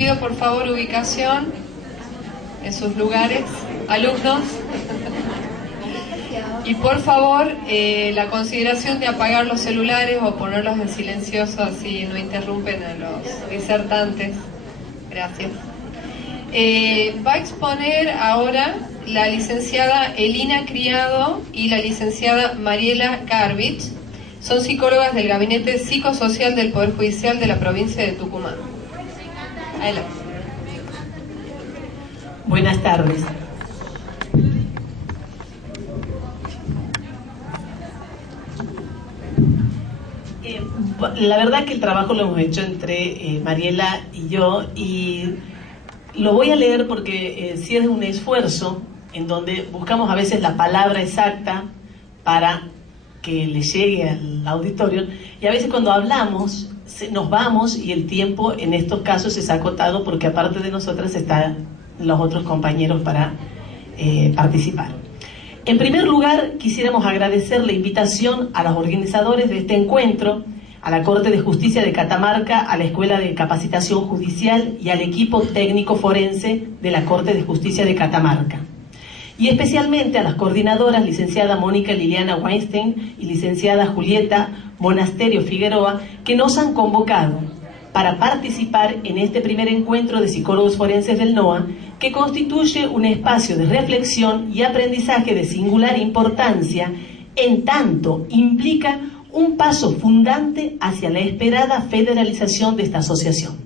Pido por favor ubicación en sus lugares, alumnos, y por favor la consideración de apagar los celulares o ponerlos en silencioso, así no interrumpen a los disertantes. Gracias. Va a exponer ahora la licenciada Elina Criado y la licenciada Mariela Garbich. Son psicólogas del Gabinete Psicosocial del Poder Judicial de la provincia de Tucumán. Adelante. Buenas tardes. La verdad que el trabajo lo hemos hecho entre Mariela y yo, y lo voy a leer porque sí es un esfuerzo en donde buscamos a veces la palabra exacta para que le llegue al auditorio, y a veces cuando hablamos nos vamos y el tiempo en estos casos es acotado porque aparte de nosotras están los otros compañeros para participar. En primer lugar, quisiéramos agradecer la invitación a los organizadores de este encuentro, a la Corte de Justicia de Catamarca, a la Escuela de Capacitación Judicial y al equipo técnico forense de la Corte de Justicia de Catamarca. Y especialmente a las coordinadoras, licenciada Mónica Liliana Weinstein y licenciada Julieta Monasterio Figueroa, que nos han convocado para participar en este primer encuentro de psicólogos forenses del NOA, que constituye un espacio de reflexión y aprendizaje de singular importancia, en tanto implica un paso fundante hacia la esperada federalización de esta asociación.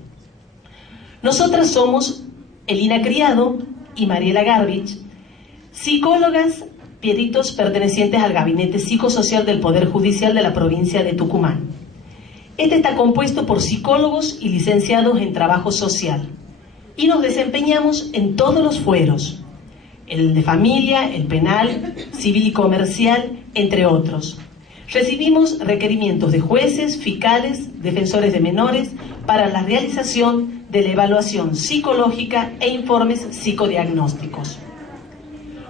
Nosotras somos Elina Criado y Mariela Garbich, psicólogas peritos pertenecientes al Gabinete Psicosocial del Poder Judicial de la provincia de Tucumán. Este está compuesto por psicólogos y licenciados en trabajo social, y nos desempeñamos en todos los fueros, el de familia, el penal, civil y comercial, entre otros. Recibimos requerimientos de jueces, fiscales, defensores de menores para la realización de la evaluación psicológica e informes psicodiagnósticos.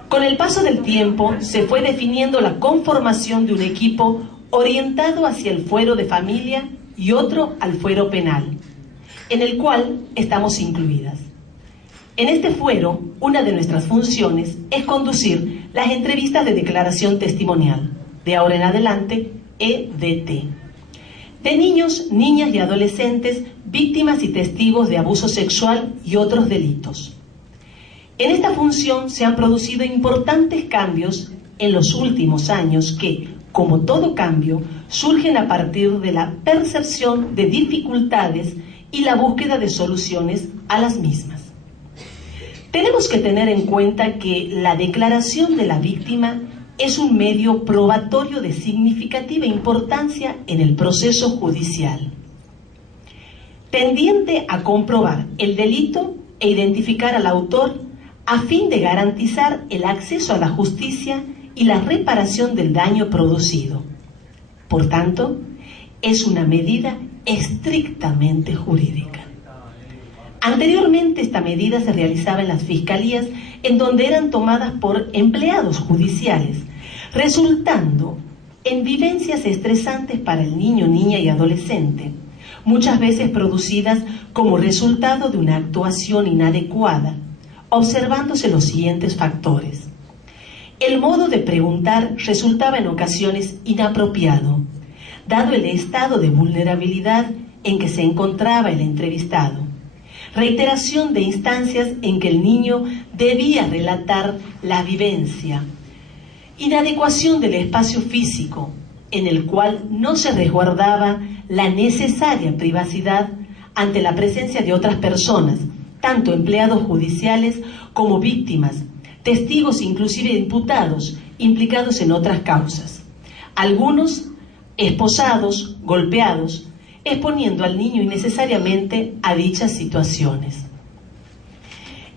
Con el paso del tiempo se fue definiendo la conformación de un equipo orientado hacia el fuero de familia y otro al fuero penal, en el cual estamos incluidas. En este fuero, una de nuestras funciones es conducir las entrevistas de declaración testimonial, de ahora en adelante EDT, de niños, niñas y adolescentes víctimas y testigos de abuso sexual y otros delitos. En esta función se han producido importantes cambios en los últimos años que, como todo cambio, surgen a partir de la percepción de dificultades y la búsqueda de soluciones a las mismas. Tenemos que tener en cuenta que la declaración de la víctima es un medio probatorio de significativa importancia en el proceso judicial, tendiente a comprobar el delito e identificar al autor a fin de garantizar el acceso a la justicia y la reparación del daño producido. Por tanto, es una medida estrictamente jurídica. Anteriormente esta medida se realizaba en las fiscalías, en donde eran tomadas por empleados judiciales, resultando en vivencias estresantes para el niño, niña y adolescente, muchas veces producidas como resultado de una actuación inadecuada, observándose los siguientes factores. El modo de preguntar resultaba en ocasiones inapropiado, dado el estado de vulnerabilidad en que se encontraba el entrevistado. Reiteración de instancias en que el niño debía relatar la vivencia. Inadecuación del espacio físico, en el cual no se resguardaba la necesaria privacidad ante la presencia de otras personas, tanto empleados judiciales como víctimas, testigos inclusive imputados, implicados en otras causas. Algunos esposados, golpeados, exponiendo al niño innecesariamente a dichas situaciones.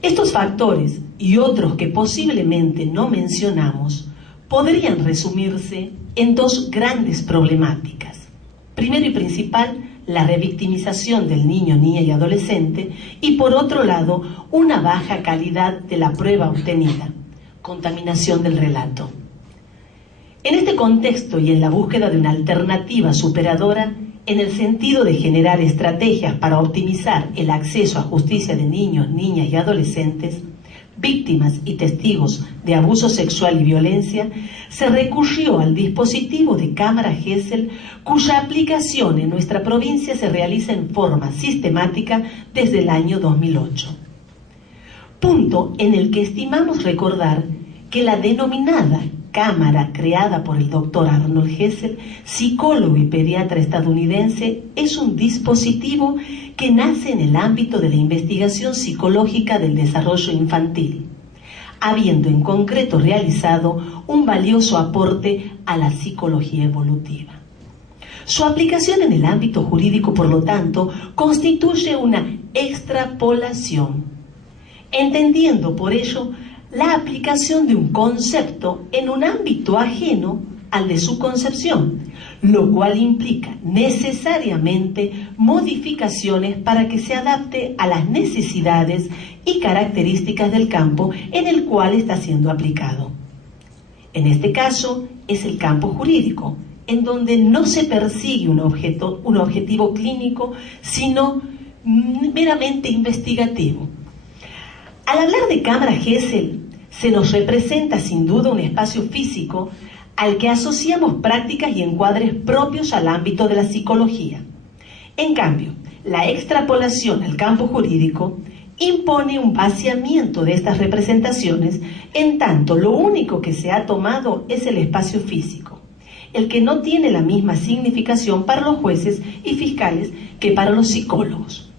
Estos factores y otros que posiblemente no mencionamos podrían resumirse en dos grandes problemáticas. Primero y principal, la revictimización del niño, niña y adolescente, y por otro lado, una baja calidad de la prueba obtenida, contaminación del relato. En este contexto y en la búsqueda de una alternativa superadora, en el sentido de generar estrategias para optimizar el acceso a justicia de niños, niñas y adolescentes, víctimas y testigos de abuso sexual y violencia, se recurrió al dispositivo de cámara Gesell, cuya aplicación en nuestra provincia se realiza en forma sistemática desde el año 2008. Punto en el que estimamos recordar que la denominada cámara creada por el doctor Arnold Gesell, psicólogo y pediatra estadounidense, es un dispositivo que nace en el ámbito de la investigación psicológica del desarrollo infantil, habiendo en concreto realizado un valioso aporte a la psicología evolutiva. Su aplicación en el ámbito jurídico, por lo tanto, constituye una extrapolación, entendiendo por ello la aplicación de un concepto en un ámbito ajeno al de su concepción, lo cual implica necesariamente modificaciones para que se adapte a las necesidades y características del campo en el cual está siendo aplicado. En este caso es el campo jurídico, en donde no se persigue un objetivo clínico, sino meramente investigativo. Al hablar de cámara Gesell, se nos representa sin duda un espacio físico al que asociamos prácticas y encuadres propios al ámbito de la psicología. En cambio, la extrapolación al campo jurídico impone un vaciamiento de estas representaciones, en tanto lo único que se ha tomado es el espacio físico, el que no tiene la misma significación para los jueces y fiscales que para los psicólogos.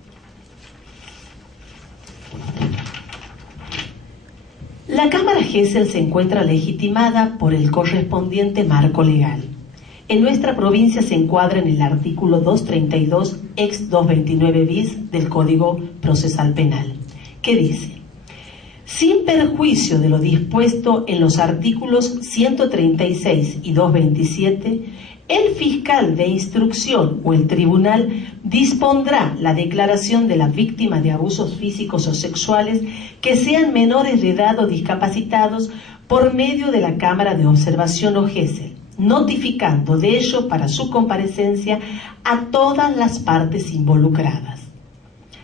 La cámara Gesell se encuentra legitimada por el correspondiente marco legal. En nuestra provincia se encuadra en el artículo 232 ex 229 bis del Código Procesal Penal, que dice: sin perjuicio de lo dispuesto en los artículos 136 y 227, el fiscal de instrucción o el tribunal dispondrá la declaración de la víctima de abusos físicos o sexuales que sean menores de edad o discapacitados por medio de la Cámara de Observación o Gesell, notificando de ello para su comparecencia a todas las partes involucradas.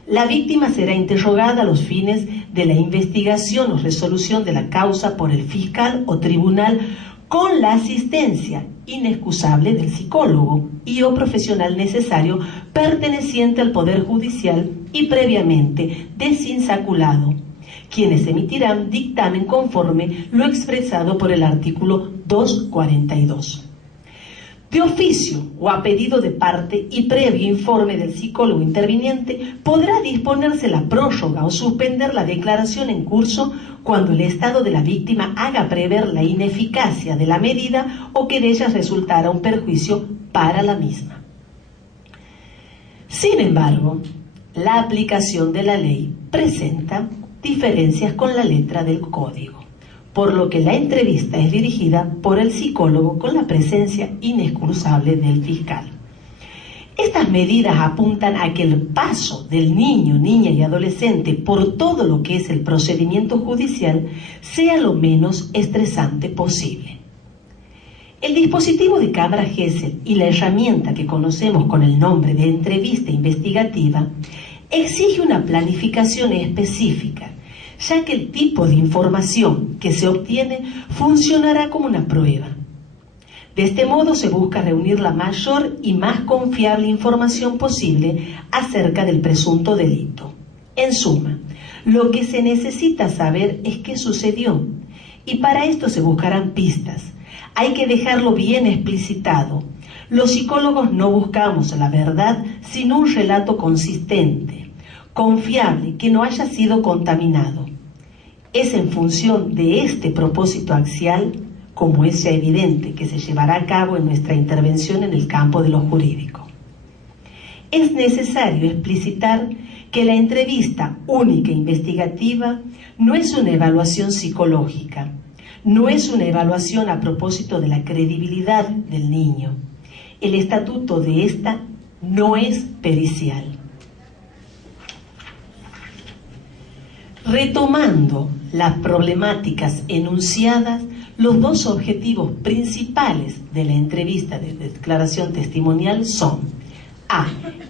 La víctima será interrogada a los fines de la investigación o resolución de la causa por el fiscal o tribunal con la asistencia inexcusable del psicólogo y o profesional necesario perteneciente al Poder Judicial y previamente desinsaculado, quienes emitirán dictamen conforme lo expresado por el artículo 242. De oficio o a pedido de parte y previo informe del psicólogo interviniente, podrá disponerse la prórroga o suspender la declaración en curso cuando el estado de la víctima haga prever la ineficacia de la medida o que de ella resultara un perjuicio para la misma. Sin embargo, la aplicación de la ley presenta diferencias con la letra del código, por lo que la entrevista es dirigida por el psicólogo con la presencia inexcusable del fiscal. Estas medidas apuntan a que el paso del niño, niña y adolescente por todo lo que es el procedimiento judicial sea lo menos estresante posible. El dispositivo de cámara Gesell y la herramienta que conocemos con el nombre de entrevista investigativa exige una planificación específica, ya que el tipo de información que se obtiene funcionará como una prueba. De este modo se busca reunir la mayor y más confiable información posible acerca del presunto delito. En suma, lo que se necesita saber es qué sucedió, y para esto se buscarán pistas. Hay que dejarlo bien explicitado. Los psicólogos no buscamos la verdad, sino un relato consistente, confiable, que no haya sido contaminado. Es en función de este propósito axial, como es ya evidente, que se llevará a cabo en nuestra intervención en el campo de lo jurídico. Es necesario explicitar que la entrevista única e investigativa no es una evaluación psicológica, no es una evaluación a propósito de la credibilidad del niño. El estatuto de esta no es pericial. Retomando las problemáticas enunciadas, los dos objetivos principales de la entrevista de declaración testimonial son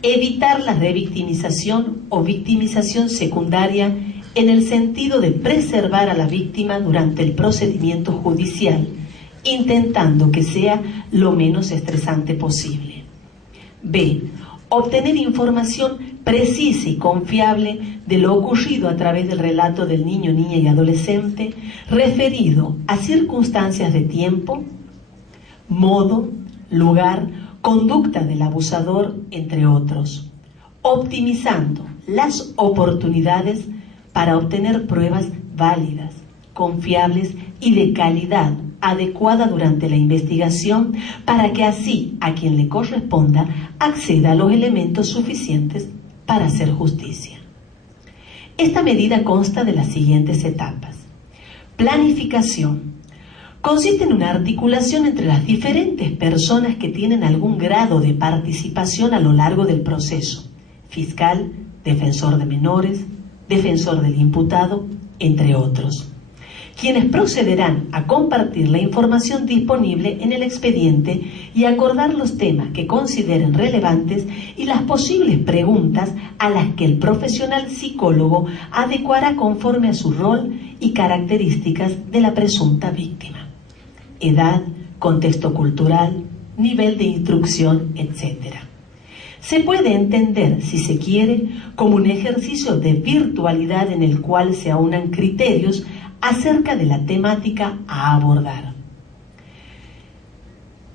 evitar la revictimización o victimización secundaria en el sentido de preservar a la víctima durante el procedimiento judicial, intentando que sea lo menos estresante posible. B. Obtener información precisa y confiable de lo ocurrido a través del relato del niño, niña y adolescente, referido a circunstancias de tiempo, modo, lugar, conducta del abusador, entre otros, optimizando las oportunidades para obtener pruebas válidas, confiables y de calidad adecuada durante la investigación, para que así a quien le corresponda acceda a los elementos suficientes para hacer justicia. Esta medida consta de las siguientes etapas. Planificación. Consiste en una articulación entre las diferentes personas que tienen algún grado de participación a lo largo del proceso: fiscal, defensor de menores, defensor del imputado, entre otros, quienes procederán a compartir la información disponible en el expediente y acordar los temas que consideren relevantes y las posibles preguntas a las que el profesional psicólogo adecuará conforme a su rol y características de la presunta víctima: edad, contexto cultural, nivel de instrucción, etc. Se puede entender, si se quiere, como un ejercicio de virtualidad en el cual se aunan criterios acerca de la temática a abordar.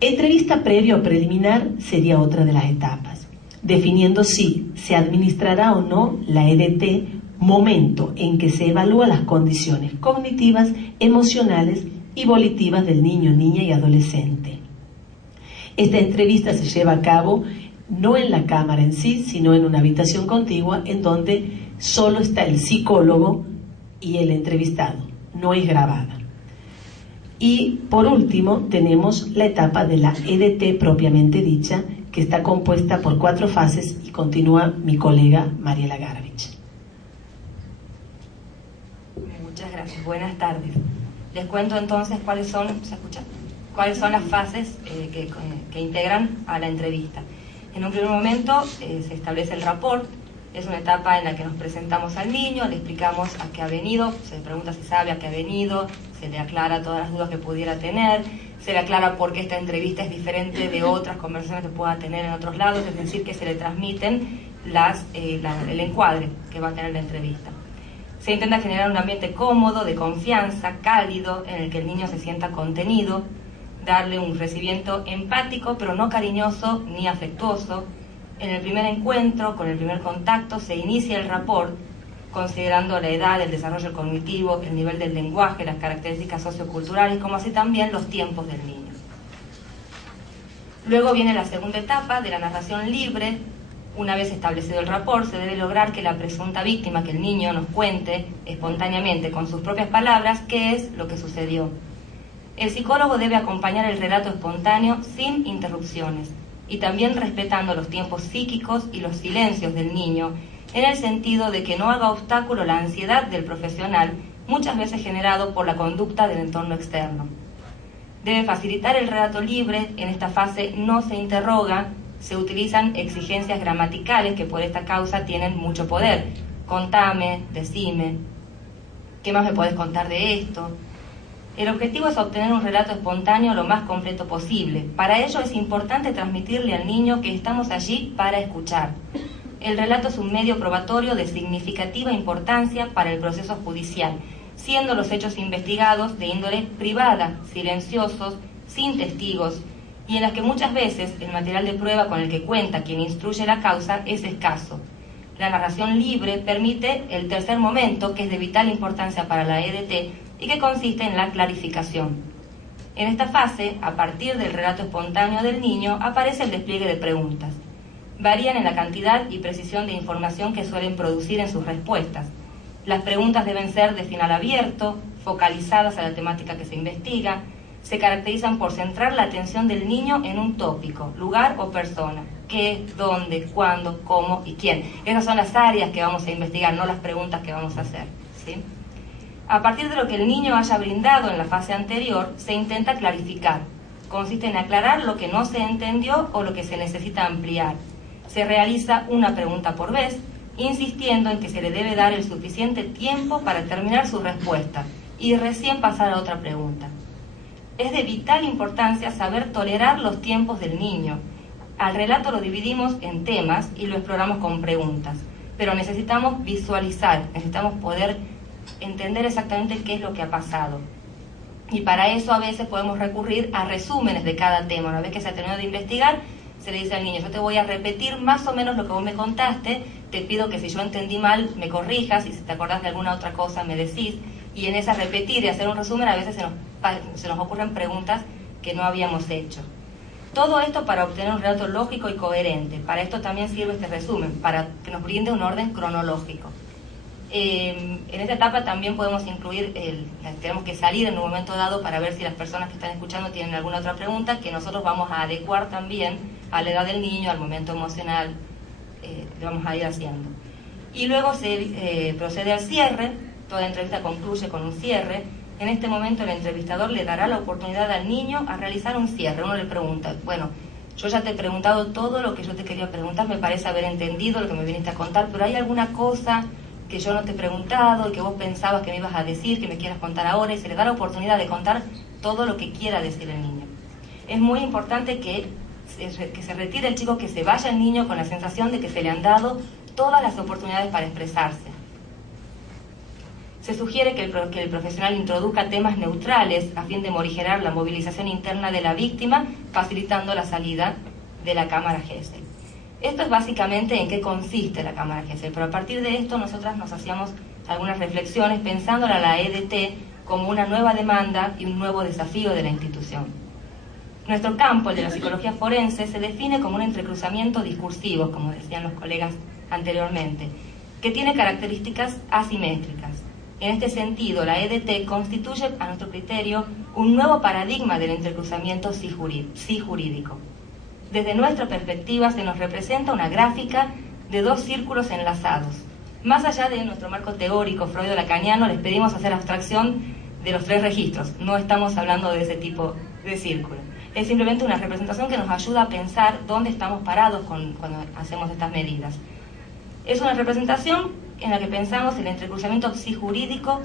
Entrevista previa o preliminar sería otra de las etapas, definiendo si se administrará o no la EDT, momento en que se evalúa las condiciones cognitivas, emocionales y volitivas del niño, niña y adolescente. Esta entrevista se lleva a cabo no en la cámara en sí, sino en una habitación contigua en donde solo está el psicólogo y el entrevistado. No es grabada. Y por último tenemos la etapa de la EDT propiamente dicha, que está compuesta por 4 fases, y continúa mi colega Mariela Garavich. Muchas gracias, buenas tardes. Les cuento entonces cuáles son, ¿se escucha? Cuáles son las fases que integran a la entrevista. En un primer momento se establece el rapport. Es una etapa en la que nos presentamos al niño, le explicamos a qué ha venido, se le pregunta si sabe a qué ha venido, se le aclara todas las dudas que pudiera tener, se le aclara por qué esta entrevista es diferente de otras conversaciones que pueda tener en otros lados, es decir, que se le transmiten el encuadre que va a tener la entrevista. Se intenta generar un ambiente cómodo, de confianza, cálido, en el que el niño se sienta contenido, darle un recibimiento empático, pero no cariñoso ni afectuoso. En el primer encuentro, con el primer contacto, se inicia el rapport, considerando la edad, el desarrollo cognitivo, el nivel del lenguaje, las características socioculturales, como así también los tiempos del niño. Luego viene la segunda etapa de la narración libre. Una vez establecido el rapport, se debe lograr que la presunta víctima, que el niño, nos cuente espontáneamente, con sus propias palabras, qué es lo que sucedió. El psicólogo debe acompañar el relato espontáneo sin interrupciones, y también respetando los tiempos psíquicos y los silencios del niño, en el sentido de que no haga obstáculo la ansiedad del profesional, muchas veces generado por la conducta del entorno externo. Debe facilitar el relato libre. En esta fase no se interroga, se utilizan exigencias gramaticales que por esta causa tienen mucho poder. Contame, decime, ¿qué más me podés contar de esto? El objetivo es obtener un relato espontáneo lo más completo posible. Para ello es importante transmitirle al niño que estamos allí para escuchar. El relato es un medio probatorio de significativa importancia para el proceso judicial, siendo los hechos investigados de índole privada, silenciosos, sin testigos, y en las que muchas veces el material de prueba con el que cuenta quien instruye la causa es escaso. La narración libre permite el tercer momento, que es de vital importancia para la EDT, y que consiste en la clarificación. En esta fase, a partir del relato espontáneo del niño, aparece el despliegue de preguntas. Varían en la cantidad y precisión de información que suelen producir en sus respuestas. Las preguntas deben ser de final abierto, focalizadas a la temática que se investiga, se caracterizan por centrar la atención del niño en un tópico, lugar o persona. ¿Qué, dónde, cuándo, cómo y quién? Esas son las áreas que vamos a investigar, no las preguntas que vamos a hacer, ¿sí? A partir de lo que el niño haya brindado en la fase anterior, se intenta clarificar. Consiste en aclarar lo que no se entendió o lo que se necesita ampliar. Se realiza una pregunta por vez, insistiendo en que se le debe dar el suficiente tiempo para terminar su respuesta y recién pasar a otra pregunta. Es de vital importancia saber tolerar los tiempos del niño. Al relato lo dividimos en temas y lo exploramos con preguntas, pero necesitamos visualizar, necesitamos poder entender exactamente qué es lo que ha pasado. Y para eso a veces podemos recurrir a resúmenes de cada tema. Una vez que se ha terminado de investigar, se le dice al niño: yo te voy a repetir más o menos lo que vos me contaste, te pido que si yo entendí mal me corrijas, y si te acordás de alguna otra cosa me decís. Y en esa repetir y hacer un resumen a veces se nos ocurren preguntas que no habíamos hecho. Todo esto para obtener un relato lógico y coherente. Para esto también sirve este resumen, para que nos brinde un orden cronológico. En esta etapa también podemos incluir, tenemos que salir en un momento dado para ver si las personas que están escuchando tienen alguna otra pregunta, que nosotros vamos a adecuar también a la edad del niño, al momento emocional, lo vamos a ir haciendo. Y luego se procede al cierre. Toda entrevista concluye con un cierre. En este momento el entrevistador le dará la oportunidad al niño a realizar un cierre. Uno le pregunta: bueno, yo ya te he preguntado todo lo que yo te quería preguntar, me parece haber entendido lo que me viniste a contar, pero ¿hay alguna cosa que yo no te he preguntado y que vos pensabas que me ibas a decir, que me quieras contar ahora? Y se le da la oportunidad de contar todo lo que quiera decir el niño. Es muy importante que se retire el chico, que se vaya el niño con la sensación de que se le han dado todas las oportunidades para expresarse. Se sugiere que el profesional introduzca temas neutrales a fin de morigerar la movilización interna de la víctima, facilitando la salida de la cámara Gesell. Esto es básicamente en qué consiste la cámara Gesell, pero a partir de esto nosotras nos hacíamos algunas reflexiones pensándola a la EDT como una nueva demanda y un nuevo desafío de la institución. Nuestro campo, el de la psicología forense, se define como un entrecruzamiento discursivo, como decían los colegas anteriormente, que tiene características asimétricas. En este sentido, la EDT constituye, a nuestro criterio, un nuevo paradigma del entrecruzamiento psijurídico. Desde nuestra perspectiva se nos representa una gráfica de dos círculos enlazados. Más allá de nuestro marco teórico freudo-lacaniano, les pedimos hacer abstracción de los tres registros. No estamos hablando de ese tipo de círculo. Es simplemente una representación que nos ayuda a pensar dónde estamos parados cuando hacemos estas medidas. Es una representación en la que pensamos el entrecruzamiento psijurídico,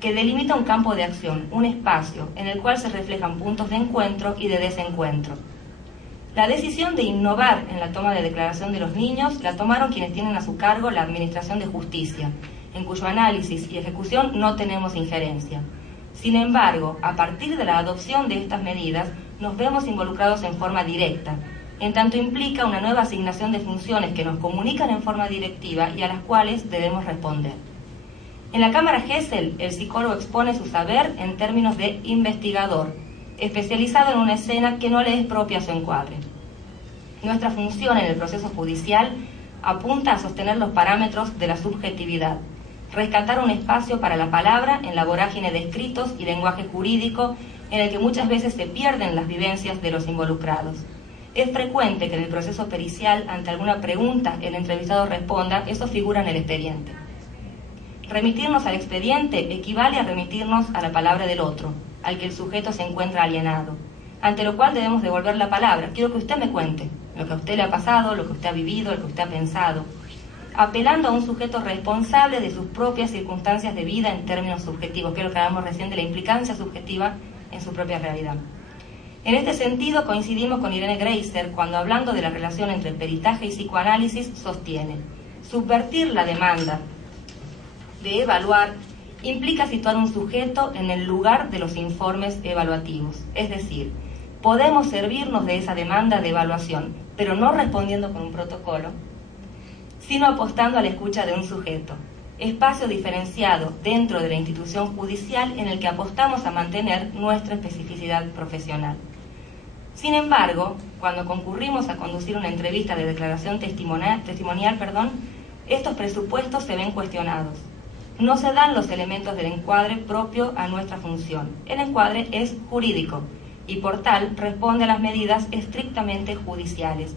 que delimita un campo de acción, un espacio, en el cual se reflejan puntos de encuentro y de desencuentro. La decisión de innovar en la toma de declaración de los niños la tomaron quienes tienen a su cargo la Administración de Justicia, en cuyo análisis y ejecución no tenemos injerencia. Sin embargo, a partir de la adopción de estas medidas, nos vemos involucrados en forma directa, en tanto implica una nueva asignación de funciones que nos comunican en forma directiva y a las cuales debemos responder. En la cámara Gesell, el psicólogo expone su saber en términos de investigador, especializado en una escena que no le es propia a su encuadre. Nuestra función en el proceso judicial apunta a sostener los parámetros de la subjetividad, rescatar un espacio para la palabra en la vorágine de escritos y lenguaje jurídico en el que muchas veces se pierden las vivencias de los involucrados. Es frecuente que en el proceso pericial, ante alguna pregunta, el entrevistado responda: eso figura en el expediente. Remitirnos al expediente equivale a remitirnos a la palabra del otro, al que el sujeto se encuentra alienado, ante lo cual debemos devolver la palabra. Quiero que usted me cuente lo que a usted le ha pasado, lo que usted ha vivido, lo que usted ha pensado, apelando a un sujeto responsable de sus propias circunstancias de vida en términos subjetivos, que es lo que hablamos recién de la implicancia subjetiva en su propia realidad. En este sentido, coincidimos con Irene Greiser cuando, hablando de la relación entre peritaje y psicoanálisis, sostiene: subvertir la demanda de evaluar implica situar un sujeto en el lugar de los informes evaluativos. Es decir, podemos servirnos de esa demanda de evaluación, pero no respondiendo con un protocolo, sino apostando a la escucha de un sujeto, espacio diferenciado dentro de la institución judicial en el que apostamos a mantener nuestra especificidad profesional. Sin embargo, cuando concurrimos a conducir una entrevista de declaración testimonial, estos presupuestos se ven cuestionados. No se dan los elementos del encuadre propio a nuestra función. El encuadre es jurídico y, por tal, responde a las medidas estrictamente judiciales.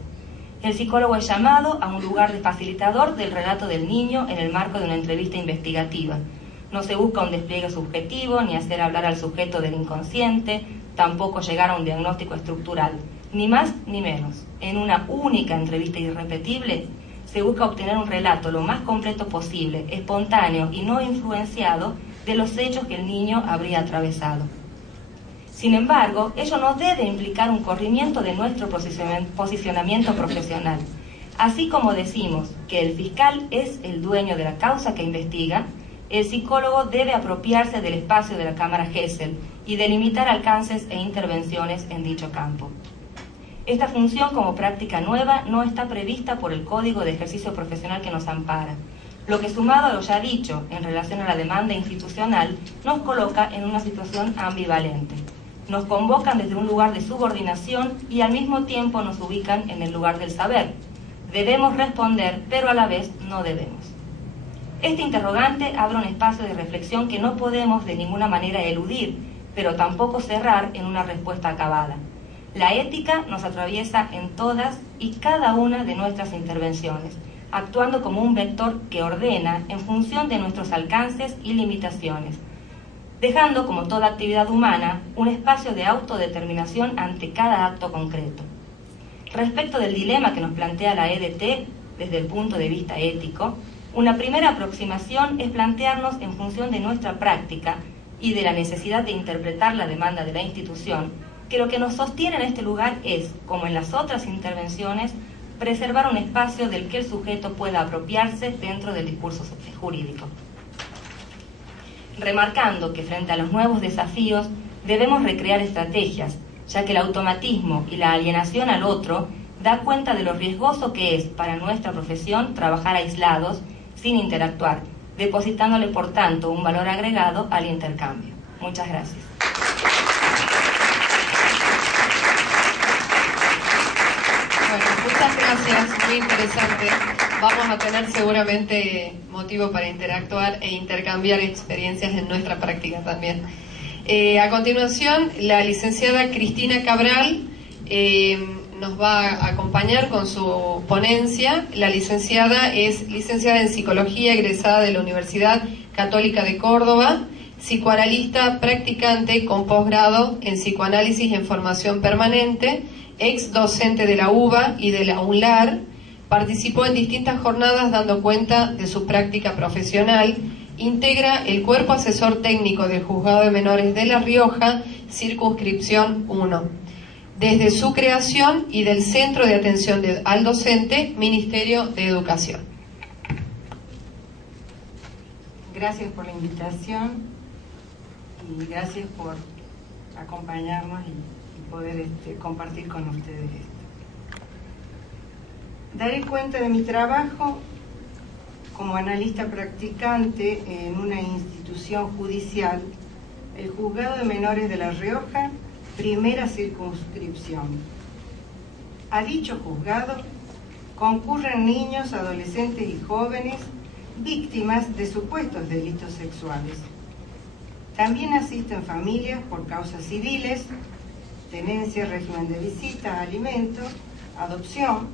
El psicólogo es llamado a un lugar de facilitador del relato del niño en el marco de una entrevista investigativa. No se busca un despliegue subjetivo, ni hacer hablar al sujeto del inconsciente, tampoco llegar a un diagnóstico estructural, Ni más ni menos. En una única entrevista irrepetible se busca obtener un relato lo más completo posible, espontáneo y no influenciado de los hechos que el niño habría atravesado. Sin embargo, ello no debe implicar un corrimiento de nuestro posicionamiento profesional. Así como decimos que el fiscal es el dueño de la causa que investiga, el psicólogo debe apropiarse del espacio de la Cámara Gesell y delimitar alcances e intervenciones en dicho campo. Esta función como práctica nueva no está prevista por el Código de Ejercicio Profesional que nos ampara, lo que sumado a lo ya dicho en relación a la demanda institucional nos coloca en una situación ambivalente. Nos convocan desde un lugar de subordinación y al mismo tiempo nos ubican en el lugar del saber. Debemos responder, pero a la vez no debemos. Este interrogante abre un espacio de reflexión que no podemos de ninguna manera eludir, pero tampoco cerrar en una respuesta acabada. La ética nos atraviesa en todas y cada una de nuestras intervenciones, actuando como un vector que ordena en función de nuestros alcances y limitaciones, dejando, como toda actividad humana, un espacio de autodeterminación ante cada acto concreto. Respecto del dilema que nos plantea la EDT desde el punto de vista ético, una primera aproximación es plantearnos en función de nuestra práctica y de la necesidad de interpretar la demanda de la institución, que lo que nos sostiene en este lugar es, como en las otras intervenciones, preservar un espacio del que el sujeto pueda apropiarse dentro del discurso jurídico. Remarcando que frente a los nuevos desafíos debemos recrear estrategias, ya que el automatismo y la alienación al otro da cuenta de lo riesgoso que es para nuestra profesión trabajar aislados, sin interactuar, depositándole por tanto un valor agregado al intercambio. Muchas gracias. Bueno, muchas gracias, muy interesante. Vamos a tener seguramente motivo para interactuar e intercambiar experiencias en nuestra práctica también. A continuación, la licenciada Cristina Cabral nos va a acompañar con su ponencia. La licenciada es licenciada en Psicología, egresada de la Universidad Católica de Córdoba, psicoanalista practicante con posgrado en psicoanálisis en formación permanente, ex docente de la UBA y de la UNLAR, participó en distintas jornadas dando cuenta de su práctica profesional, integra el Cuerpo Asesor Técnico del Juzgado de Menores de La Rioja, Circunscripción 1, desde su creación y del Centro de Atención al Docente, Ministerio de Educación. Gracias por la invitación y gracias por acompañarnos y poder compartir con ustedes esto. Daré cuenta de mi trabajo como analista practicante en una institución judicial, el Juzgado de Menores de La Rioja, primera circunscripción. A dicho juzgado concurren niños, adolescentes y jóvenes víctimas de supuestos delitos sexuales. También asisten familias por causas civiles, tenencia, régimen de visitas, alimentos, adopción.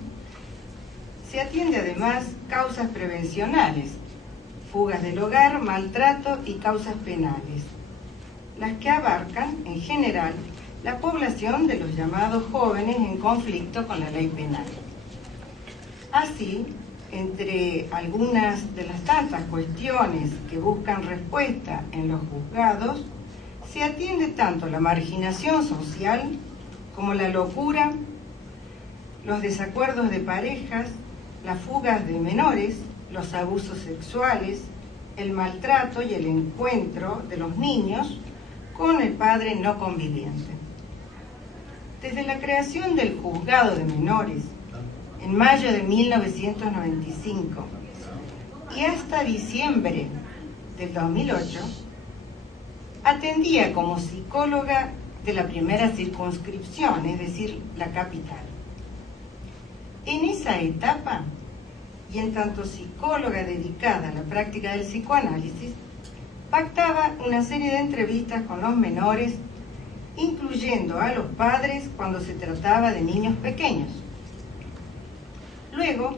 Se atiende además causas prevencionales, fugas del hogar, maltrato y causas penales, las que abarcan, en general, la población de los llamados jóvenes en conflicto con la ley penal. Así, entre algunas de las tantas cuestiones que buscan respuesta en los juzgados, se atiende tanto la marginación social como la locura, los desacuerdos de parejas, las fugas de menores, los abusos sexuales, el maltrato y el encuentro de los niños con el padre no conviviente. Desde la creación del Juzgado de Menores, en mayo de 1995, y hasta diciembre del 2008, atendía como psicóloga de la primera circunscripción, es decir, la capital. En esa etapa, y en tanto psicóloga dedicada a la práctica del psicoanálisis, pactaba una serie de entrevistas con los menores, incluyendo a los padres cuando se trataba de niños pequeños. Luego,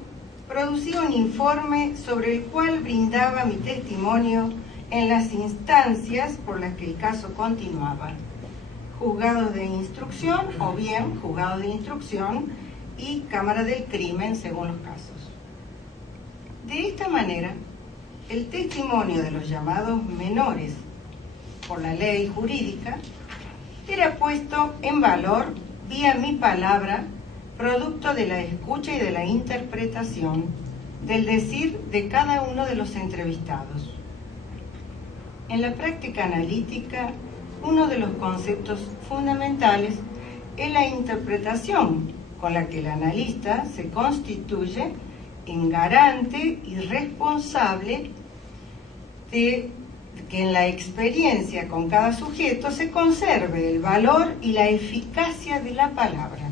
producía un informe sobre el cual brindaba mi testimonio en las instancias por las que el caso continuaba, juzgados de instrucción o bien juzgados de instrucción y cámara del crimen según los casos. De esta manera, el testimonio de los llamados menores por la ley jurídica era puesto en valor vía mi palabra, producto de la escucha y de la interpretación del decir de cada uno de los entrevistados. En la práctica analítica, uno de los conceptos fundamentales es la interpretación, con la que el analista se constituye en garante y responsable de que en la experiencia con cada sujeto se conserve el valor y la eficacia de la palabra,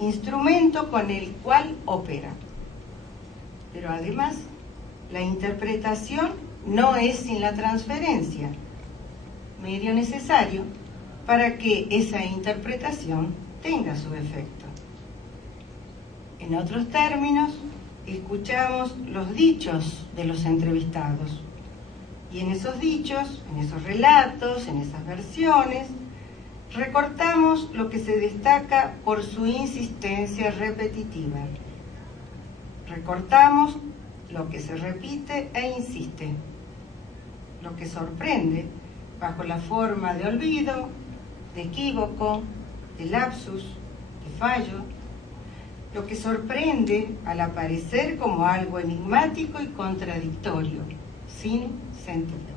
instrumento con el cual opera. Pero además, la interpretación no es sin la transferencia, medio necesario para que esa interpretación tenga su efecto. En otros términos, escuchamos los dichos de los entrevistados. Y en esos dichos, en esos relatos, en esas versiones, recortamos lo que se destaca por su insistencia repetitiva. Recortamos lo que se repite e insiste, lo que sorprende bajo la forma de olvido, de equívoco, de lapsus, de fallo, lo que sorprende al aparecer como algo enigmático y contradictorio, sin sentido.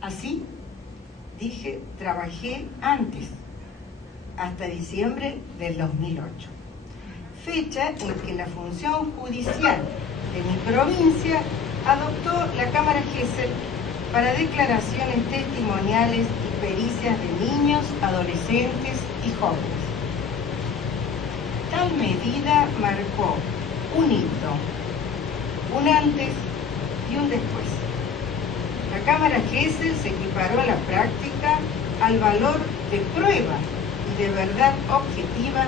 Así, dije, trabajé antes, hasta diciembre del 2008, fecha en que la función judicial de mi provincia adoptó la Cámara Gesell para declaraciones testimoniales y pericias de niños, adolescentes y jóvenes. Tal medida marcó un hito, un antes y un después. La Cámara Gesell se equiparó a la práctica al valor de prueba y de verdad objetiva,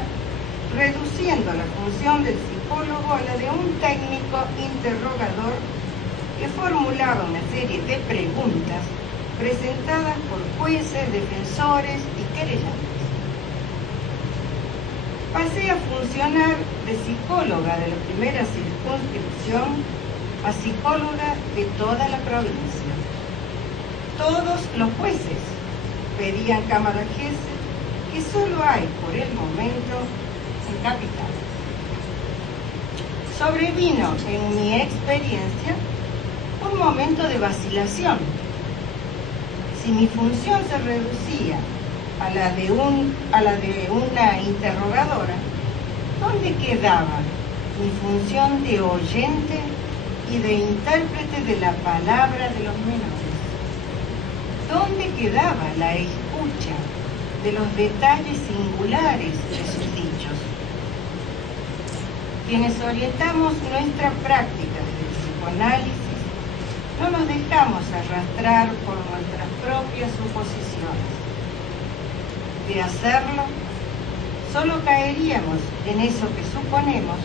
reduciendo la función del psicólogo a la de un técnico interrogador que formulaba una serie de preguntas presentadas por jueces, defensores y querellantes. Pasé a funcionar de psicóloga de la primera circunscripción a psicóloga de toda la provincia. Todos los jueces pedían Cámara Gesell, que solo hay por el momento en Capital. Sobrevino en mi experiencia un momento de vacilación. Si mi función se reducía a la de una interrogadora, ¿dónde quedaba mi función de oyente y de intérprete de la palabra de los menores? ¿Dónde quedaba la escucha de los detalles singulares de sus dichos? Quienes orientamos nuestra práctica desde el psicoanálisis no nos dejamos arrastrar por nuestras propias suposiciones. De hacerlo, solo caeríamos en eso que suponemos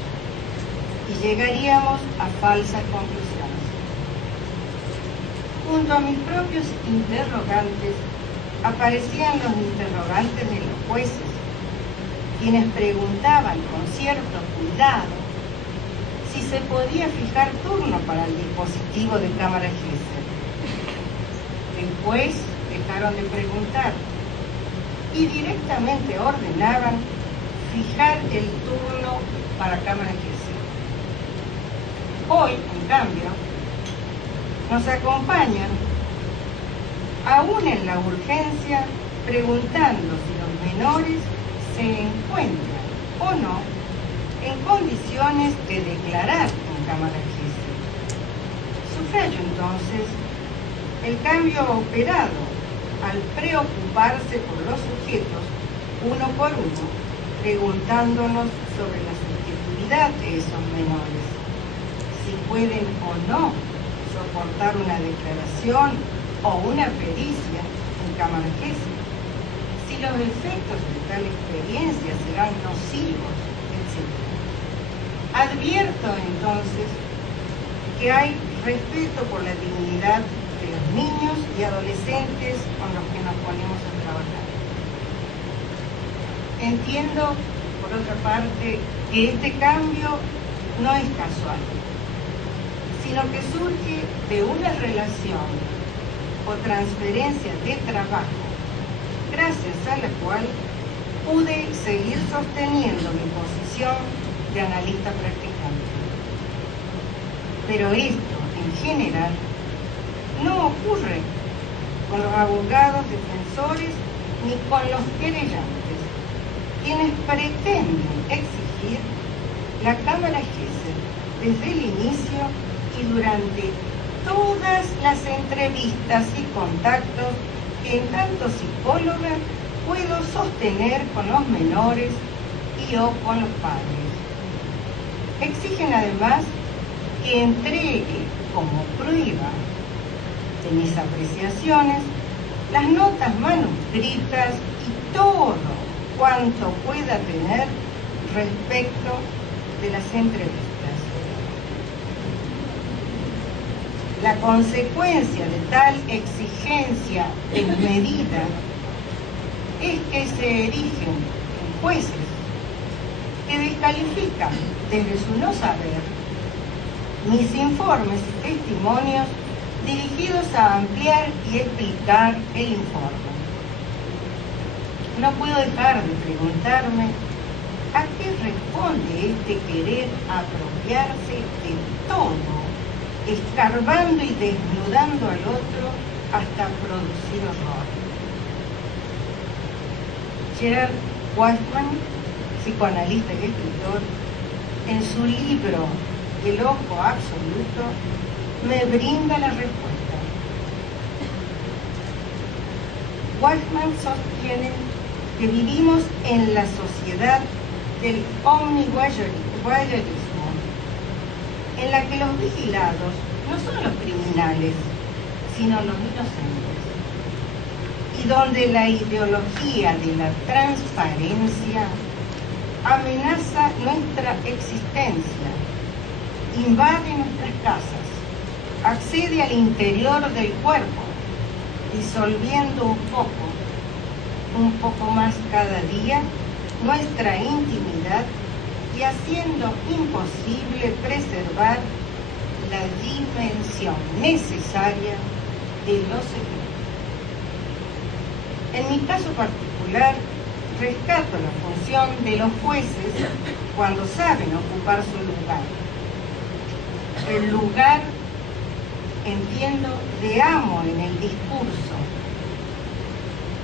y llegaríamos a falsas conclusiones. Junto a mis propios interrogantes aparecían los interrogantes de los jueces, quienes preguntaban con cierto cuidado si se podía fijar turno para el dispositivo de Cámara Gesell. Después dejaron de preguntar y directamente ordenaban fijar el turno para Cámara Gesell. Hoy, en cambio, nos acompañan, aún en la urgencia, preguntando si los menores se encuentran o no en condiciones de declarar en Cámara Gesell. Subrayo entonces el cambio operado al preocuparse por los sujetos uno por uno, preguntándonos sobre la subjetividad de esos menores, si pueden o no soportar una declaración o una pericia en Cámara Gesell, si los efectos de tal experiencia serán nocivos, etc. Advierto entonces que hay respeto por la dignidad de los niños y y adolescentes con los que nos ponemos a trabajar. Entiendo, por otra parte, que este cambio no es casual, sino que surge de una relación o transferencia de trabajo, gracias a la cual pude seguir sosteniendo mi posición de analista practicante. Pero esto, en general, no ocurre con los abogados defensores ni con los querellantes, quienes pretenden exigir la Cámara Gesell desde el inicio y durante todas las entrevistas y contactos que en tanto psicóloga puedo sostener con los menores y o con los padres. Exigen además que entregue como prueba de mis apreciaciones las notas manuscritas y todo cuanto pueda tener respecto de las entrevistas. La consecuencia de tal exigencia desmedida es que se erigen en jueces que descalifican desde su no saber mis informes y testimonios dirigidos a ampliar y explicar el informe. No puedo dejar de preguntarme a qué responde este querer apropiarse de todo, escarbando y desnudando al otro hasta producir horror. Gerard Waldman, psicoanalista y escritor, en su libro El ojo absoluto, me brinda la respuesta. Waldman sostiene que vivimos en la sociedad del omnivoyeurismo, en la que los vigilados no son los criminales, sino los inocentes, y donde la ideología de la transparencia amenaza nuestra existencia, invade nuestras casas, accede al interior del cuerpo, disolviendo un poco más cada día, nuestra intimidad y haciendo imposible preservar la dimensión necesaria de los secretos. En mi caso particular, rescato la función de los jueces cuando saben ocupar su lugar. El lugar, entiendo, de amo en el discurso,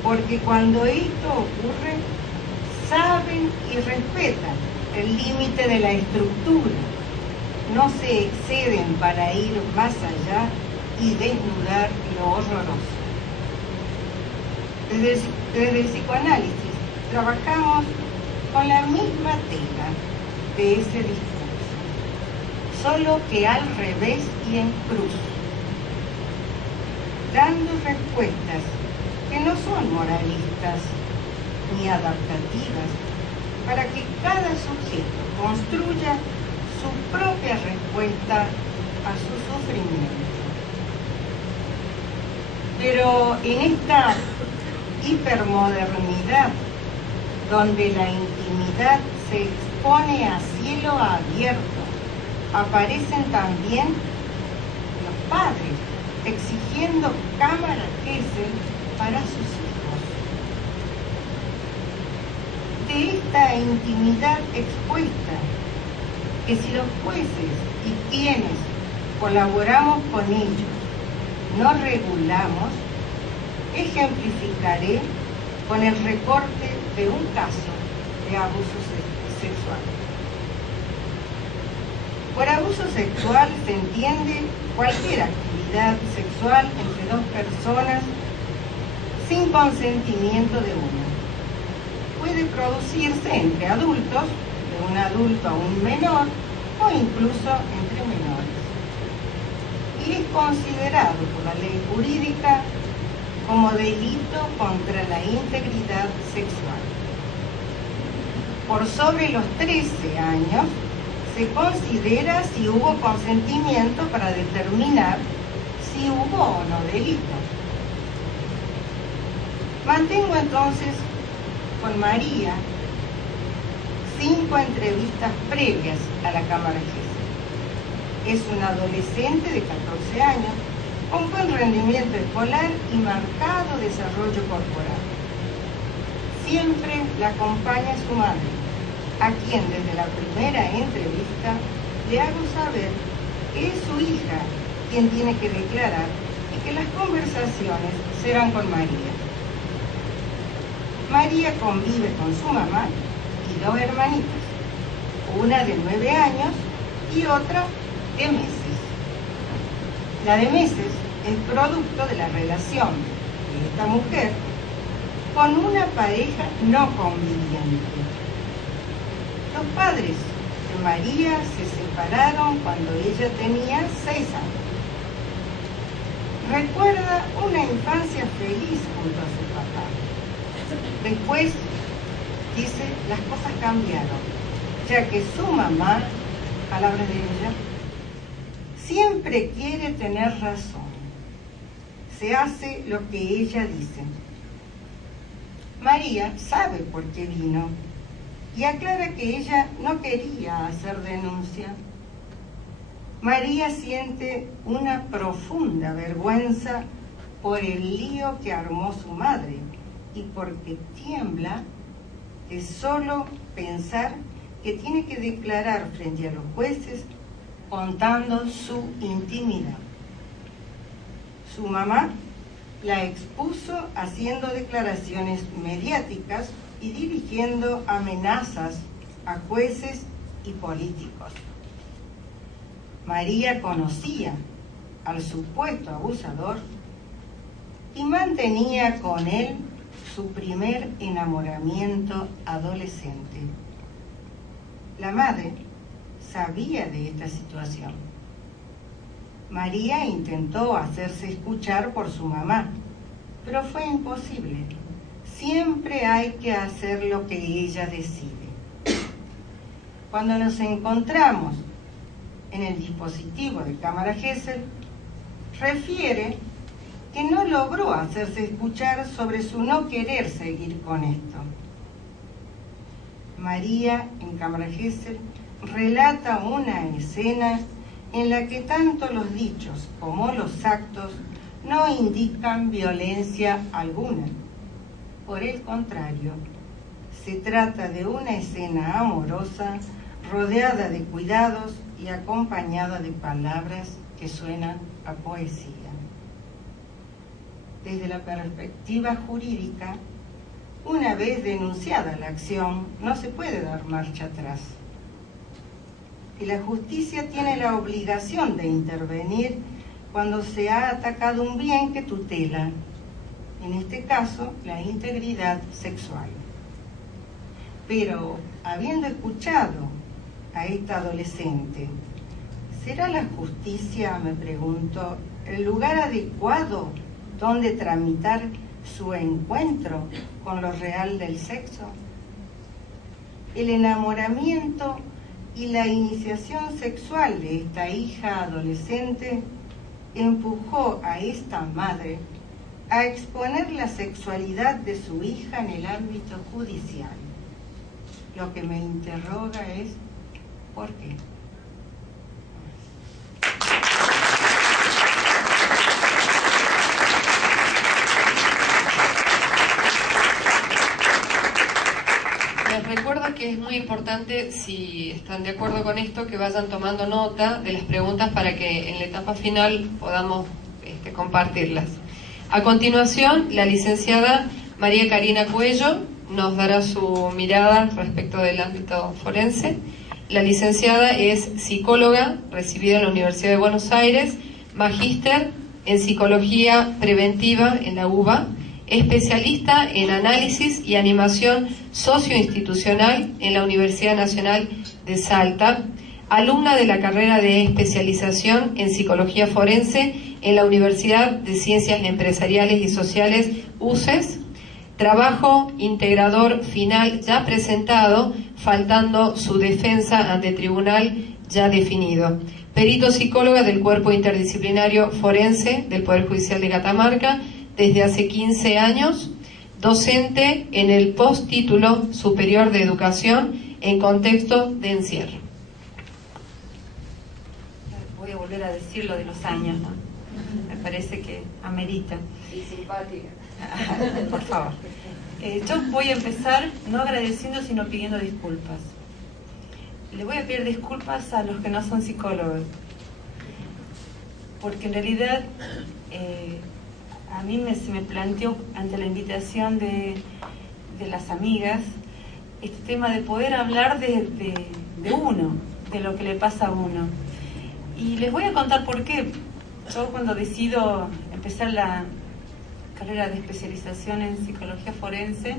porque cuando esto ocurre, saben y respetan el límite de la estructura, no se exceden para ir más allá y desnudar lo horroroso. Desde el psicoanálisis trabajamos con la misma tela de ese discurso, solo que al revés y en cruz, dando respuestas que no son moralistas ni adaptativas, para que cada sujeto construya su propia respuesta a su sufrimiento. Pero en esta hipermodernidad, donde la intimidad se expone a cielo abierto, aparecen también los padres exigiendo Cámara Gesell para sus hijos. De esta intimidad expuesta, que si los jueces y quienes colaboramos con ellos no regulamos, ejemplificaré con el recorte de un caso de abuso sexual. Por abuso sexual se entiende cualquier actividad sexual entre dos personas sin consentimiento de una. Puede producirse entre adultos, de un adulto a un menor, o incluso entre menores. Y es considerado por la ley jurídica como delito contra la integridad sexual. Por sobre los 13 años, se considera si hubo consentimiento para determinar si hubo o no delito. Mantengo entonces con María 5 entrevistas previas a la Cámara Gesell. Es una adolescente de 14 años, con buen rendimiento escolar y marcado desarrollo corporal. Siempre la acompaña su madre, a quien desde la primera entrevista le hago saber que es su hija quien tiene que declarar y que las conversaciones serán con María. María convive con su mamá y 2 hermanitas, una de 9 años y otra de meses. La de meses es producto de la relación de esta mujer con una pareja no conviviente. Los padres de María se separaron cuando ella tenía 6 años. Recuerda una infancia feliz junto a su papá. Después, dice, las cosas cambiaron, ya que su mamá, palabras de ella, siempre quiere tener razón. Se hace lo que ella dice. María sabe por qué vino y aclara que ella no quería hacer denuncia. María siente una profunda vergüenza por el lío que armó su madre y porque tiembla de solo pensar que tiene que declarar frente a los jueces contando su intimidad. Su mamá la expuso haciendo declaraciones mediáticas y dirigiendo amenazas a jueces y políticos. María conocía al supuesto abusador y mantenía con él su primer enamoramiento adolescente. La madre sabía de esta situación. María intentó hacerse escuchar por su mamá, pero fue imposible. Siempre hay que hacer lo que ella decide. Cuando nos encontramos en el dispositivo de Cámara Gesell, refiere que no logró hacerse escuchar sobre su no querer seguir con esto. María, en Cámara Gesell, relata una escena en la que tanto los dichos como los actos no indican violencia alguna. Por el contrario, se trata de una escena amorosa, rodeada de cuidados y acompañada de palabras que suenan a poesía. Desde la perspectiva jurídica, una vez denunciada la acción, no se puede dar marcha atrás. Y la justicia tiene la obligación de intervenir cuando se ha atacado un bien que tutela, en este caso, la integridad sexual. Pero, habiendo escuchado a esta adolescente, ¿será la justicia, me pregunto, el lugar adecuado donde tramitar su encuentro con lo real del sexo? El enamoramiento y la iniciación sexual de esta hija adolescente empujó a esta madre a exponer la sexualidad de su hija en el ámbito judicial. Lo que me interroga es, ¿por qué? Les recuerdo que es muy importante, si están de acuerdo con esto, que vayan tomando nota de las preguntas para que en la etapa final podamos compartirlas. A continuación, la licenciada María Karina Cuello nos dará su mirada respecto del ámbito forense. La licenciada es psicóloga, recibida en la Universidad de Buenos Aires, magíster en psicología preventiva en la UBA, especialista en análisis y animación socioinstitucional en la Universidad Nacional de Salta, alumna de la carrera de especialización en psicología forense en la Universidad de Ciencias Empresariales y Sociales UCES, trabajo integrador final ya presentado, faltando su defensa ante tribunal ya definido. Perito psicóloga del Cuerpo Interdisciplinario Forense del Poder Judicial de Catamarca desde hace 15 años, docente en el postítulo superior de educación en contexto de encierro. Voy a volver a decir lo de los años, ¿no? Me parece que amerita. Y simpática. Por favor. Yo voy a empezar no agradeciendo, sino pidiendo disculpas. Le voy a pedir disculpas a los que no son psicólogos, porque en realidad a mí se me planteó ante la invitación de las amigas este tema de poder hablar de uno, de lo que le pasa a uno. Y les voy a contar por qué. Yo cuando decido empezar la carrera de especialización en psicología forense,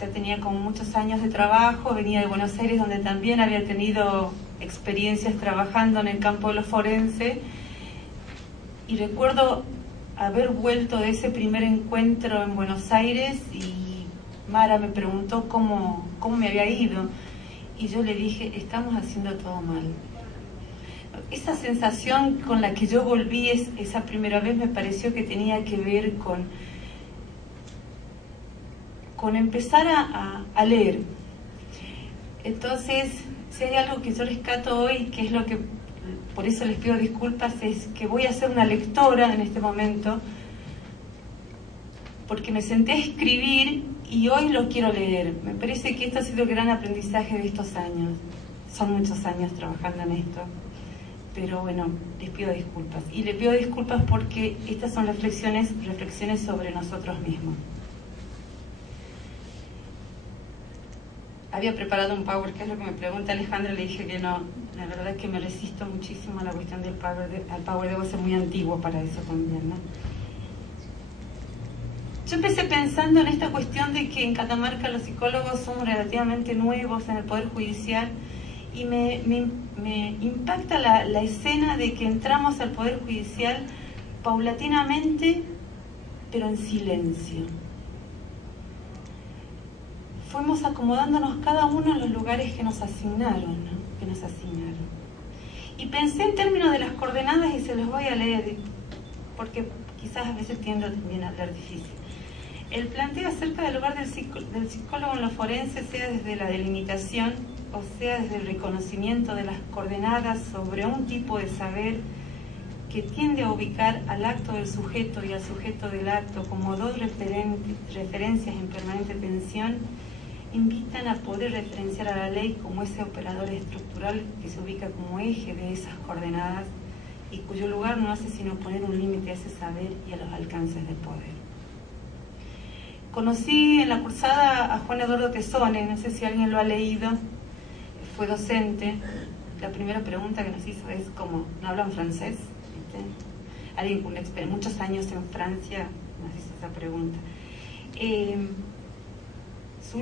ya tenía como muchos años de trabajo, venía de Buenos Aires donde también había tenido experiencias trabajando en el campo de lo forense, y recuerdo haber vuelto de ese primer encuentro en Buenos Aires y Mara me preguntó cómo me había ido, y yo le dije, estamos haciendo todo mal. Esa sensación con la que yo volví esa primera vez me pareció que tenía que ver con empezar a leer. Entonces, si hay algo que yo rescato hoy, que es lo que, por eso les pido disculpas, es que voy a ser una lectora en este momento, porque me senté a escribir y hoy lo quiero leer. Me parece que esto ha sido el gran aprendizaje de estos años. Son muchos años trabajando en esto. Pero bueno, les pido disculpas. Y les pido disculpas porque estas son reflexiones sobre nosotros mismos. Había preparado un power, que es lo que me pregunta Alejandra, le dije que no. La verdad es que me resisto muchísimo a la cuestión del power. Al power debo ser muy antiguo para eso también, ¿no? Yo empecé pensando en esta cuestión de que en Catamarca los psicólogos somos relativamente nuevos en el Poder Judicial, y me impacta la escena de que entramos al Poder Judicial paulatinamente, pero en silencio. Fuimos acomodándonos cada uno en los lugares que nos asignaron, ¿no? Y pensé en términos de las coordenadas y se los voy a leer, porque quizás a veces tiendo también a hablar difícil. El planteo acerca del lugar del psicólogo en lo forense, sea desde la delimitación o sea desde el reconocimiento de las coordenadas sobre un tipo de saber que tiende a ubicar al acto del sujeto y al sujeto del acto como dos referencias en permanente tensión, invitan a poder referenciar a la ley como ese operador estructural que se ubica como eje de esas coordenadas y cuyo lugar no hace sino poner un límite a ese saber y a los alcances del poder. Conocí en la cursada a Juan Eduardo Tesone, no sé si alguien lo ha leído, fue docente. La primera pregunta que nos hizo es ¿cómo? ¿No hablan francés? ¿Viste? Alguien con muchos años en Francia nos hizo esa pregunta. Su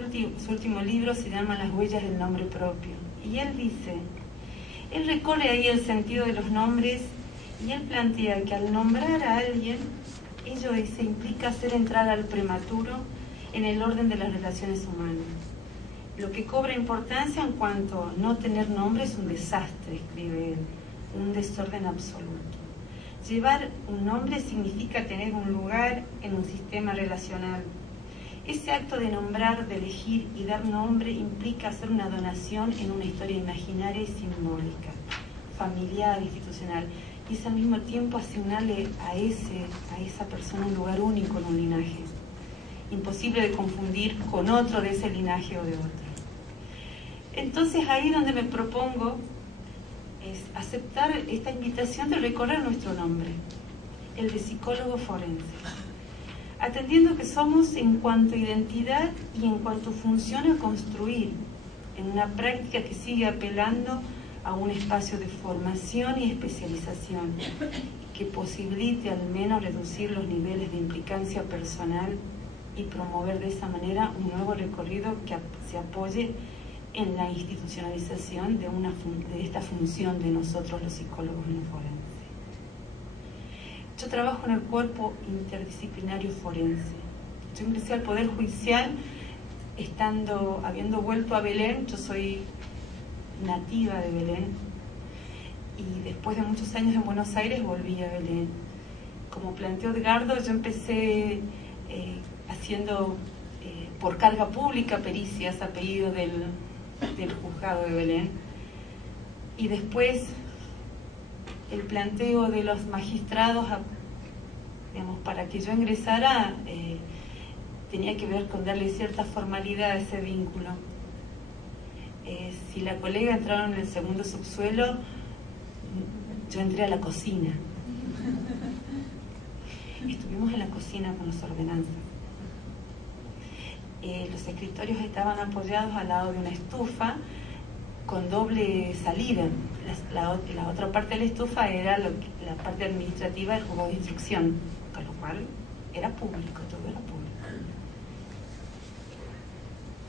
último libro se llama Las huellas del nombre propio, y él recorre ahí el sentido de los nombres, y él plantea que al nombrar a alguien, ello se implica hacer entrar al prematuro en el orden de las relaciones humanas. Lo que cobra importancia en cuanto a no tener nombre es un desastre, escribe él, un desorden absoluto. Llevar un nombre significa tener un lugar en un sistema relacional. Ese acto de nombrar, de elegir y dar nombre implica hacer una donación en una historia imaginaria y simbólica, familiar, institucional, y es al mismo tiempo asignarle a esa persona un lugar único en un linaje, imposible de confundir con otro de ese linaje o de otro. Entonces ahí donde me propongo es aceptar esta invitación de recorrer nuestro nombre, el de psicólogo forense, atendiendo que somos en cuanto a identidad y en cuanto a función a construir, en una práctica que sigue apelando a un espacio de formación y especialización que posibilite al menos reducir los niveles de implicancia personal y promover de esa manera un nuevo recorrido que se apoye en la institucionalización de esta función de nosotros los psicólogos en el forense. Yo trabajo en el cuerpo interdisciplinario forense. Yo ingresé al Poder Judicial habiendo vuelto a Belén. Yo soy nativa de Belén y después de muchos años en Buenos Aires volví a Belén. Como planteó Edgardo, yo empecé siendo por carga pública pericias a pedido del juzgado de Belén, y después el planteo de los magistrados digamos, para que yo ingresara tenía que ver con darle cierta formalidad a ese vínculo. Si la colega entraron en el segundo subsuelo, yo entré a la cocina. Estuvimos en la cocina con las ordenanzas. Los escritorios estaban apoyados al lado de una estufa con doble salida. La otra parte de la estufa era la parte administrativa del juzgado de instrucción, con lo cual era público, todo era público.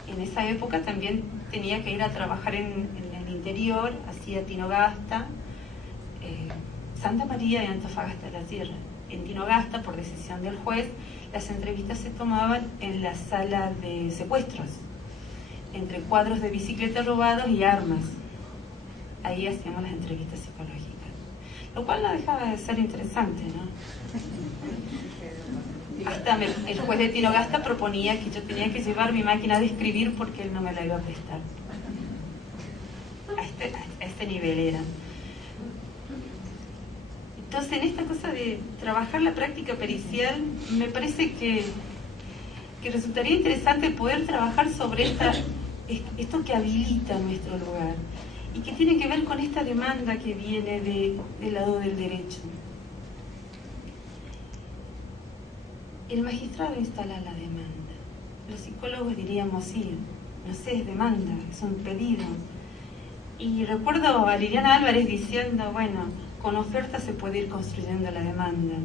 En esa época también tenía que ir a trabajar en el interior, hacía Tinogasta, Santa María y Antofagasta de la Sierra. En Tinogasta, por decisión del juez, las entrevistas se tomaban en la sala de secuestros, entre cuadros de bicicletas robados y armas. Ahí hacíamos las entrevistas psicológicas, lo cual no dejaba de ser interesante, ¿no? Hasta el juez de Tinogasta proponía que yo tenía que llevar mi máquina de escribir porque él no me la iba a prestar. A este nivel era. Entonces, en esta cosa de trabajar la práctica pericial, me parece que resultaría interesante poder trabajar sobre esto que habilita nuestro lugar y que tiene que ver con esta demanda que viene del lado del derecho. El magistrado instala la demanda. Los psicólogos diríamos, sí, no sé, es demanda, es un pedido. Y recuerdo a Liliana Álvarez diciendo, bueno, con oferta se puede ir construyendo la demanda.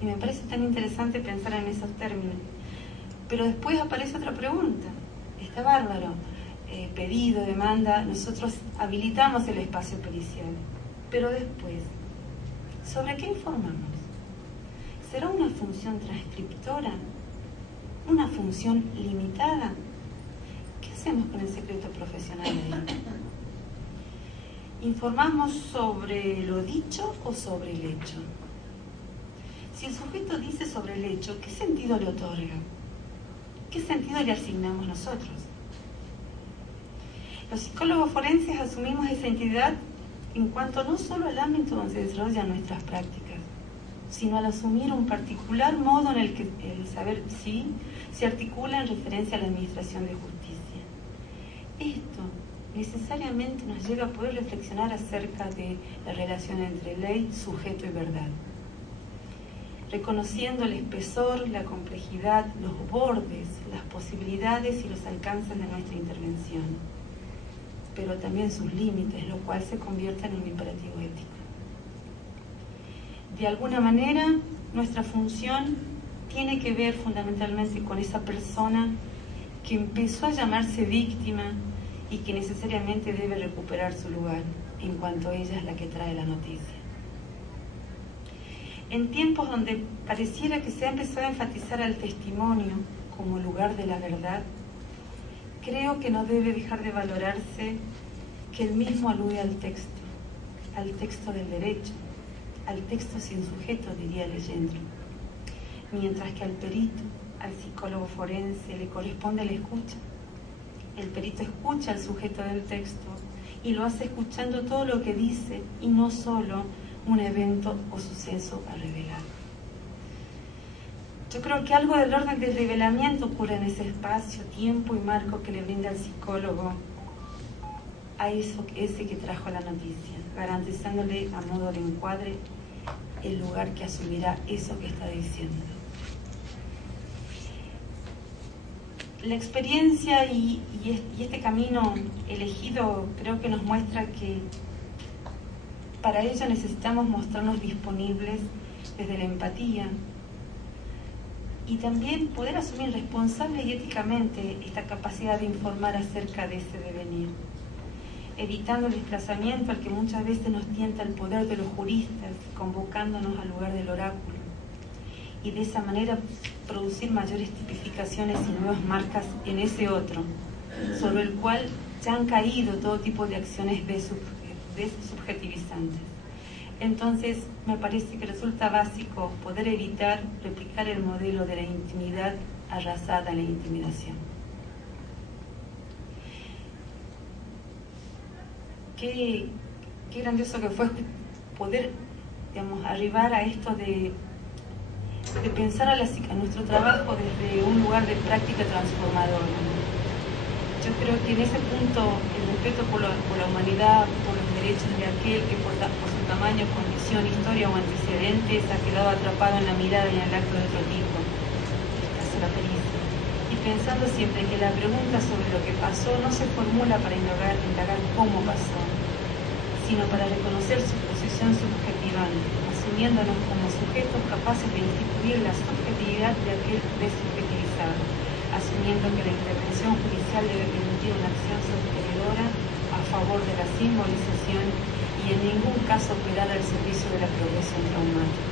Y me parece tan interesante pensar en esos términos. Pero después aparece otra pregunta. Está bárbaro. Pedido, demanda, nosotros habilitamos el espacio pericial. Pero después, ¿sobre qué informamos? ¿Será una función transcriptora? ¿Una función limitada? ¿Qué hacemos con el secreto profesional ahí? ¿Informamos sobre lo dicho o sobre el hecho? Si el sujeto dice sobre el hecho, ¿qué sentido le otorga? ¿Qué sentido le asignamos nosotros? Los psicólogos forenses asumimos esa entidad en cuanto no solo al ámbito donde se desarrollan nuestras prácticas, sino al asumir un particular modo en el que el saber sí se articula en referencia a la administración de justicia. Esto necesariamente nos lleva a poder reflexionar acerca de la relación entre ley, sujeto y verdad, reconociendo el espesor, la complejidad, los bordes, las posibilidades y los alcances de nuestra intervención, pero también sus límites, lo cual se convierte en un imperativo ético. De alguna manera, nuestra función tiene que ver fundamentalmente con esa persona que empezó a llamarse víctima y que necesariamente debe recuperar su lugar, en cuanto ella es la que trae la noticia. En tiempos donde pareciera que se ha empezado a enfatizar al testimonio como lugar de la verdad, creo que no debe dejar de valorarse que el mismo alude al texto del derecho, al texto sin sujeto, diría Leyendro, mientras que al perito, al psicólogo forense, le corresponde la escucha. El perito escucha al sujeto del texto y lo hace escuchando todo lo que dice y no solo un evento o suceso a revelar. Yo creo que algo del orden del revelamiento ocurre en ese espacio, tiempo y marco que le brinda el psicólogo a ese que trajo la noticia, garantizándole a modo de encuadre el lugar que asumirá eso que está diciendo. La experiencia y este camino elegido creo que nos muestra que para ello necesitamos mostrarnos disponibles desde la empatía y también poder asumir responsable y éticamente esta capacidad de informar acerca de ese devenir, evitando el desplazamiento al que muchas veces nos tienta el poder de los juristas, convocándonos al lugar del oráculo, y de esa manera producir mayores tipificaciones y nuevas marcas en ese otro, sobre el cual ya han caído todo tipo de acciones desubjetivizantes. Entonces, me parece que resulta básico poder evitar replicar el modelo de la intimidad arrasada en la intimidación. Qué grandioso que fue poder, digamos, arribar a esto de pensar a nuestro trabajo desde un lugar de práctica transformadora. Yo creo que en ese punto el respeto por la humanidad, por los derechos de aquel que por su tamaño, condición, historia o antecedentes ha quedado atrapado en la mirada y en el acto de otro tipo, el caso de la pericia. Y pensando siempre que la pregunta sobre lo que pasó no se formula para indagar cómo pasó, sino para reconocer su posición subjetivante, asumiéndonos como sujetos capaces de instituir la subjetividad de aquel desubjetivizado, asumiendo que la intervención judicial debe permitir una acción sostenedora a favor de la simbolización y en ningún caso operar al servicio de la progresión traumática.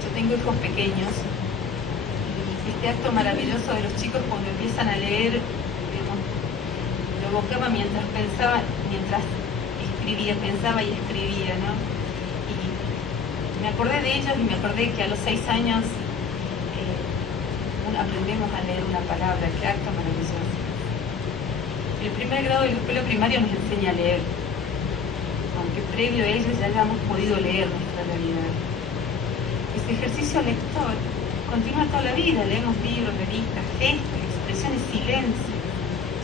Yo tengo hijos pequeños y este acto maravilloso de los chicos cuando empiezan a leer, lo evocaba mientras escribía, pensaba y escribía, ¿no? Y me acordé de ellos y me acordé que a los 6 años aprendemos a leer una palabra, qué acto maravilloso. El primer grado de la escuela primaria nos enseña a leer, aunque previo a ello ya hayamos podido leer nuestra realidad. Este ejercicio lector continúa toda la vida, leemos libros, revistas, gestos, expresiones, silencios,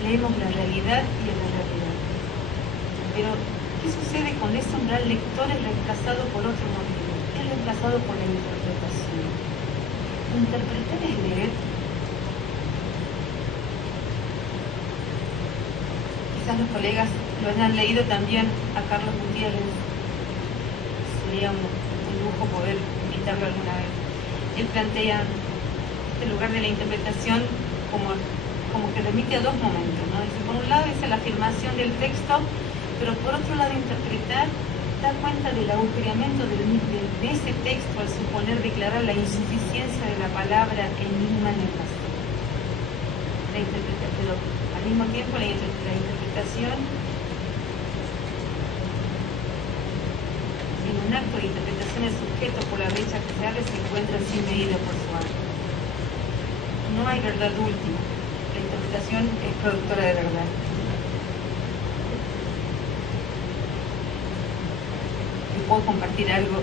leemos la realidad y en la realidad. Pero, ¿qué sucede cuando ese umbral lector es reemplazado por otro motivo? Es reemplazado por la interpretación. Interpretar es leer. Quizás los colegas lo hayan leído también a Carlos Gutiérrez. Sería un lujo poder invitarlo alguna vez. Él plantea este lugar de la interpretación como que remite a dos momentos, ¿no? Dice, por un lado dice la afirmación del texto, pero por otro lado interpretar da cuenta del agujereamiento de ese texto al suponer declarar la insuficiencia de la palabra enigma en el pasado. Pero al mismo tiempo la interpretación, en un acto de interpretación el sujeto por la brecha que se abre se encuentra sin medida por su arte. No hay verdad última, la interpretación es productora de verdad. Puedo compartir algo